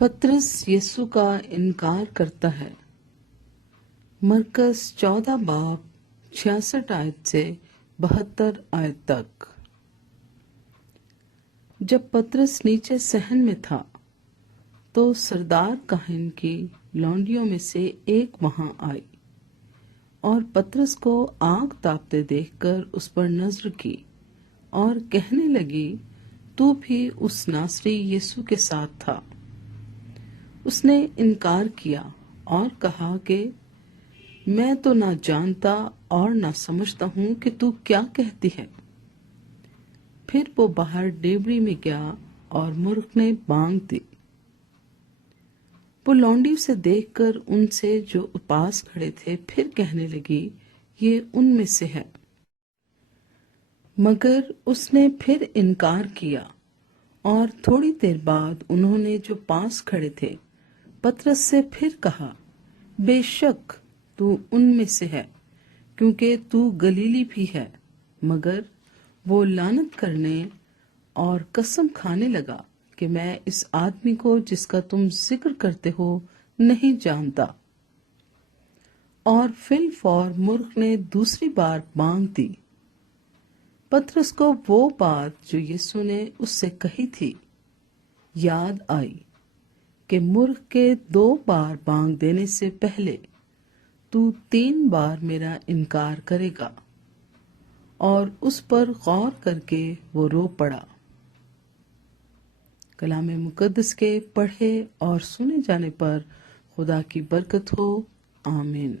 پطرس یسوع کا انکار کرتا ہے۔ مرکز 14 باب 66 آیت سے 72 آیت تک۔ جب پطرس نیچے صحن میں تھا تو سردار کاہن کی لونڈیوں میں سے ایک وہاں آئی اور پطرس کو آگ تاپتے دیکھ کر اس پر نظر کی اور کہنے لگی، تو بھی اس ناصری یسوع کے ساتھ تھا۔ اس نے انکار کیا اور کہا کہ میں تو نہ جانتا اور نہ سمجھتا ہوں کہ تو کیا کہتی ہے۔ پھر وہ باہر ڈیوری میں گیا اور مرغ نے بانگ دی۔ وہ لونڈی سے دیکھ کر ان سے جو پاس کھڑے تھے پھر کہنے لگی، یہ ان میں سے ہے۔ مگر اس نے پھر انکار کیا اور تھوڑی دیر بعد انہوں نے جو پاس کھڑے تھے پطرس سے پھر کہا، بے شک تو ان میں سے ہے، کیونکہ تو گلیلی بھی ہے۔ مگر وہ لعنت کرنے اور قسم کھانے لگا کہ میں اس آدمی کو جس کا تم ذکر کرتے ہو نہیں جانتا۔ اور فی الفور مرغ نے دوسری بار بانگ دی۔ پطرس کو وہ بات جو یسوع نے اس سے کہی تھی یاد آئی کہ مرغ کے 2 بار بانگ دینے سے پہلے تو 3 بار میرا انکار کرے گا، اور اس پر غور کر کے وہ رو پڑا۔ کلام مقدس کے پڑھے اور سنے جانے پر خدا کی برکت ہو، آمین۔